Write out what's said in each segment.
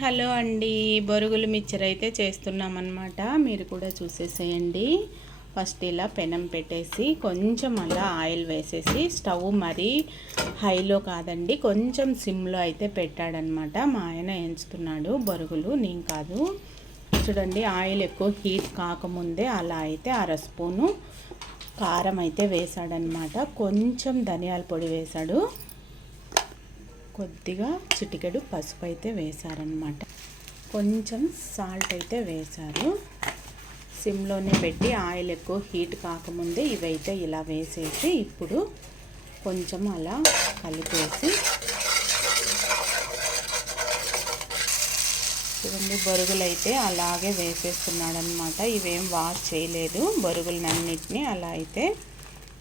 Hello అండి. బొరుగులు mixture అయితే చేస్తున్నామన్నమాట. మీరు కూడా చూసేసేయండి. ఫస్ట్ ఇలా పెనం పెట్టేసి కొంచెం అలా ఆయిల్ వేసేసి స్టవ్ మరీ హైలో కాదండి, కొంచెం సిమ్లో అయితే పెట్టాడనమాట. మా ఆయన ఎంచుతున్నాడు బొరుగులు, నేను కాదు. చూడండి, ఆయిల్ ఎక్కువ హీట్ కాకముందే అలా అయితే అర స్పూను కారం అయితే వేసాడనమాట. కొంచెం ధనియాల పొడి వేశాడు, కొద్దిగా చిటికెడు పసుపు అయితే వేశారనమాట. కొంచెం సాల్ట్ అయితే వేశారు. సిమ్లోనే పెట్టి ఆయిల్ ఎక్కువ హీట్ కాకముందే ఇవైతే ఇలా వేసేసి ఇప్పుడు కొంచెం అలా కలిపేసి చూడండి, బొరుగులు అయితే అలాగే వేసేస్తున్నాడు అనమాట. ఇవేం వాష్ చేయలేదు, బొరుగులన్నిటినీ అలా అయితే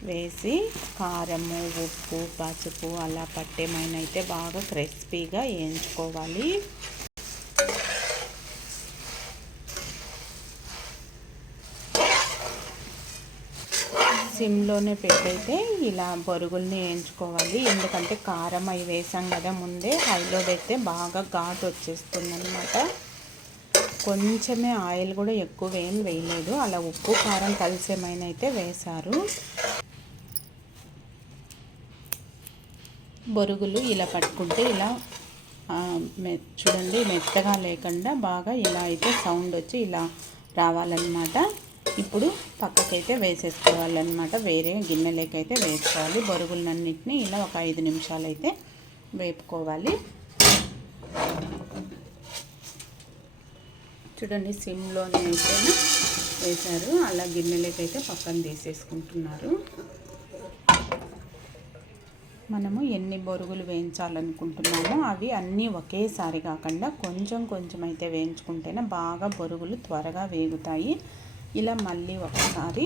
వేసి కారము, ఉప్పు, పసుపు అలా పట్టేమైనా అయితే బాగా క్రిస్పీగా వేయించుకోవాలి. సిమ్లోనే పెట్టయితే ఇలా బొరుగుల్ని వేయించుకోవాలి. ఎందుకంటే కారం అవి వేసాం కదా ముందే, హైలో పెడితే బాగా ఘాటు వచ్చేస్తుంది అనమాట. కొంచెమే ఆయిల్ కూడా ఎక్కువ ఏం వేయలేదు, అలా ఉప్పు కారం కలిసేమైనా అయితే వేశారు. బొరుగులు ఇలా పట్టుకుంటే ఇలా చూడండి, మెత్తగా లేకుండా బాగా ఇలా అయితే సౌండ్ వచ్చి ఇలా రావాలన్నమాట. ఇప్పుడు పక్కకైతే వేసేసుకోవాలన్నమాట, వేరే గిన్నెలోకైతే వేసుకోవాలి. బొరుగులన్నింటినీ ఇలా ఒక 5 నిమిషాలు అయితే వేపుకోవాలి. చూడండి, సిమ్లోనే అయితే వేశారు. అలా గిన్నెలోకైతే పక్కన తీసేసుకుంటున్నారు. మనము ఎన్ని బొరుగులు వేయించాలనుకుంటున్నామో అవి అన్నీ ఒకేసారి కాకుండా కొంచెం కొంచెం అయితే వేయించుకుంటేనే బాగా బొరుగులు త్వరగా వేగుతాయి. ఇలా మళ్ళీ ఒకసారి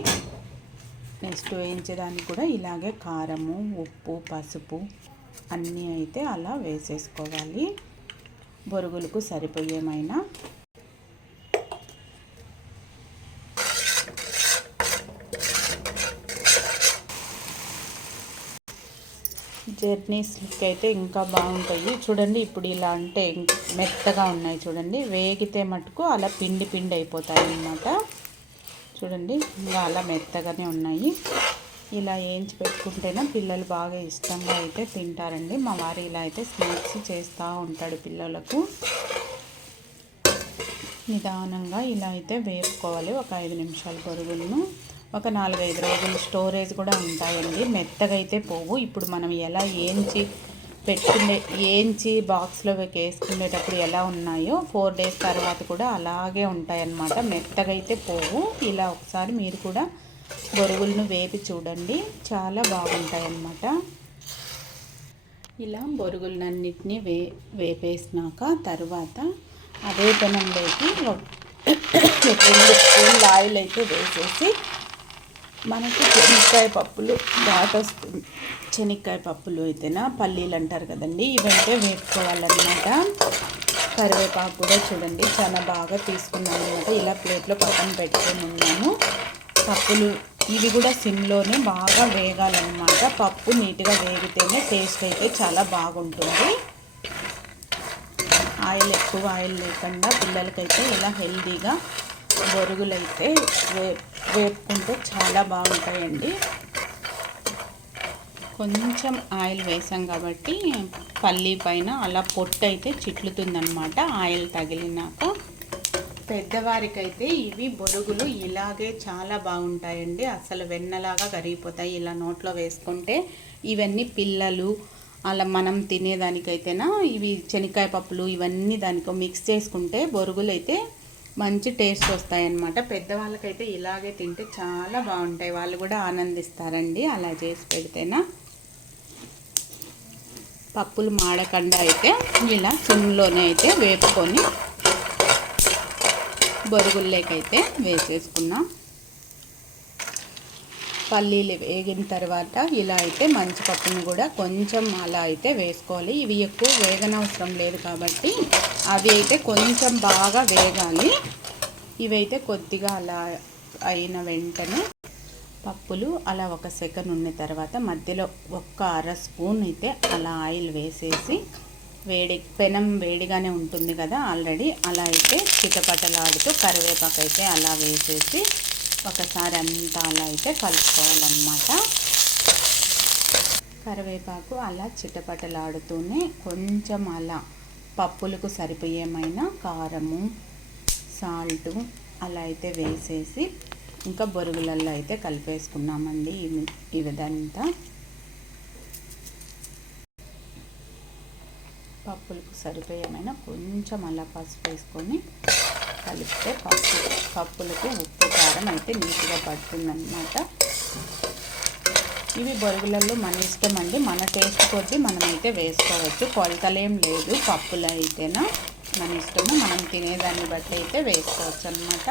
నెక్స్ట్ వేయించేదానికి కూడా ఇలాగే కారము, ఉప్పు, పసుపు అన్నీ అయితే అలా వేసేసుకోవాలి, బొరుగులకు సరిపోయేమైనా. జర్నీస్కి అయితే ఇంకా బాగుంటాయి. చూడండి, ఇప్పుడు ఇలా అంటే మెత్తగా ఉన్నాయి. చూడండి, వేగితే మటుకు అలా పిండి పిండి అయిపోతాయి అన్నమాట. చూడండి, ఇంకా అలా మెత్తగానే ఉన్నాయి. ఇలా వేయించి పెట్టుకుంటేనే పిల్లలు బాగా ఇష్టంగా అయితే తింటారండి. మా వారు ఇలా అయితే స్నాక్స్ చేస్తూ ఉంటాడు పిల్లలకు. నిదానంగా ఇలా అయితే వేపుకోవాలి ఒక 5 నిమిషాలు బొరుగులను. ఒక 4-5 రోజులు స్టోరేజ్ కూడా ఉంటాయండి, మెత్తగా అయితే పోవు. ఇప్పుడు మనం ఎలా వేయించి బాక్స్లో వేసుకునేటప్పుడు ఎలా ఉన్నాయో 4 డేస్ తర్వాత కూడా అలాగే ఉంటాయన్నమాట, మెత్తగా అయితే పోవు. ఇలా ఒకసారి మీరు కూడా బొరుగులను వేపి చూడండి, చాలా బాగుంటాయన్నమాట. ఇలా బొరుగులన్నిటినీ వేపేసినాక తర్వాత అదే పెనంలోకి 2 స్పూన్లు ఆయిల్ అయితే వేసేసి, మనకి శనక్కాయ పప్పులు ఘాటు వస్తుంది. శనక్కాయ పప్పులు అయితేనా పల్లీలు అంటారు కదండి, ఇవైతే వేపుకోవాలన్నమాట. కరివేపాకు కూడా చూడండి చాలా బాగా తీసుకున్నాను అనమాట. ఇలా ప్లేట్లో పక్కన పెట్టుకొని ఉన్నాను. పప్పులు ఇవి కూడా సిమ్లోనే బాగా వేగాలన్నమాట. పప్పు నీట్గా వేగితేనే టేస్ట్ అయితే చాలా బాగుంటుంది. ఎక్కువ ఆయిల్ లేకుండా పిల్లలకైతే ఇలా హెల్తీగా బొరుగులు అయితే వేపుకుంటే చాలా బాగుంటాయండి. కొంచెం ఆయిల్ వేసాం కాబట్టి పల్లి పైన అలా పొట్టు అయితే చిట్లుతుందనమాట ఆయిల్ తగిలినాక. పెద్దవారికైతే ఇవి బొరుగులు ఇలాగే చాలా బాగుంటాయండి, అసలు వెన్నలాగా కరిగిపోతాయి ఇలా నోట్లో వేసుకుంటే. ఇవన్నీ పిల్లలు అలా మనం తినేదానికైతేనా ఇవి శనక్కాయ పప్పులు ఇవన్నీ దానికో మిక్స్ చేసుకుంటే బొరుగులు అయితే మంచి టేస్ట్ వస్తాయన్నమాట. పెద్దవాళ్ళకైతే ఇలాగే తింటే చాలా బాగుంటాయి, వాళ్ళు కూడా ఆనందిస్తారండి అలా చేసి పెడితేనా. పప్పులు మాడకుండా అయితే ఇలా సిమ్లోనే అయితే వేపుకొని బొరుగుల్లోకైతే వేసేసుకున్నాం. పల్లీలు వేగిన తర్వాత ఇలా అయితే మంచి పప్పును కూడా కొంచెం అలా అయితే వేసుకోవాలి. ఇవి ఎక్కువ వేగనవసరం లేదు కాబట్టి అవి అయితే కొంచెం బాగా వేగాలి. ఇవైతే కొద్దిగా అలా అయిన వెంటనే పప్పులు అలా 1 సెకండ్ ఉన్న తర్వాత మధ్యలో 1 అర స్పూన్ అయితే అలా ఆయిల్ వేసేసి పెనం వేడిగానే ఉంటుంది కదా ఆల్రెడీ. అలా అయితే చిటపటలాడుతూ కరివేపాకు అయితే అలా వేసేసి ఒకసారి అంతా అలా అయితే కలుపుకోవాలన్నమాట. కరివేపాకు అలా చిటపటలాడుతూనే కొంచెం అలా పప్పులకు సరిపోయేమైనా కారము, సాల్టు అలా అయితే వేసేసి ఇంకా బొరుగులల్లో అయితే కలిపేసుకున్నామండి ఈ విధంతా. పప్పులకు సరిపోయేమైనా కొంచెం అలా పసుపు వేసుకొని కలిపితే పప్పులకు ఉప్పు కారం అయితే నీట్గా పడుతుందన్నమాట. ఇవి బొరుగులలో మన ఇష్టం అండి, మన టేస్ట్ కొద్దీ మనమైతే వేసుకోవచ్చు. కొలతలేం లేదు, పప్పులు అయితేనా మన ఇష్టము, మనం తినేదాన్ని బట్టి అయితే వేసుకోవచ్చు అన్నమాట.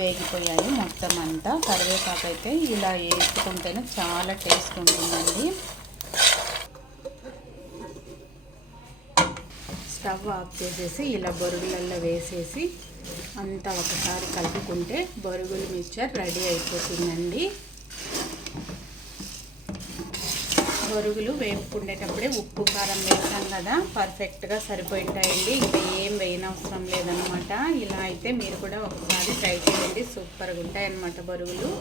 వేగిపోయాయి మొత్తం అంతా. కరివేపాకు అయితే ఇలా వేసుకుంటేనే చాలా టేస్ట్ ఉంటుందండి. స్టవ్ ఆఫ్ చేసేసి ఇలా బొరుగులలో వేసేసి అంతా ఒకసారి కలుపుకుంటే బొరుగులు మిక్చర్ రెడీ అయిపోతుందండి. బొరుగులు వేపుకునేటప్పుడే ఉప్పు కారం వేసాం కదా, పర్ఫెక్ట్గా సరిపోయింటాయండి. ఇంకా ఏం వేయనవసరం లేదనమాట. ఇలా అయితే మీరు కూడా ఒకసారి ట్రై చేయండి, సూపర్గా ఉంటాయన్నమాట బొరుగులు.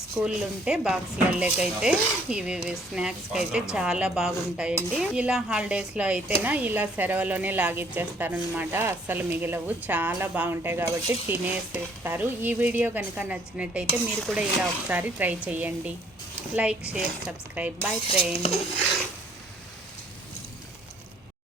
స్కూల్లో ఉంటే బాక్స్లలోకైతే ఇవి స్నాక్స్కి అయితే చాలా బాగుంటాయండి. ఇలా హాలిడేస్లో అయితేనా ఇలా సెలవులోనే లాగిచ్చేస్తారనమాట, అస్సలు మిగిలవు. చాలా బాగుంటాయి కాబట్టి తినేసేస్తారు. ఈ వీడియో కనుక నచ్చినట్టయితే మీరు కూడా ఇలా ఒకసారి ట్రై చేయండి. Like, share, subscribe. Bye friends.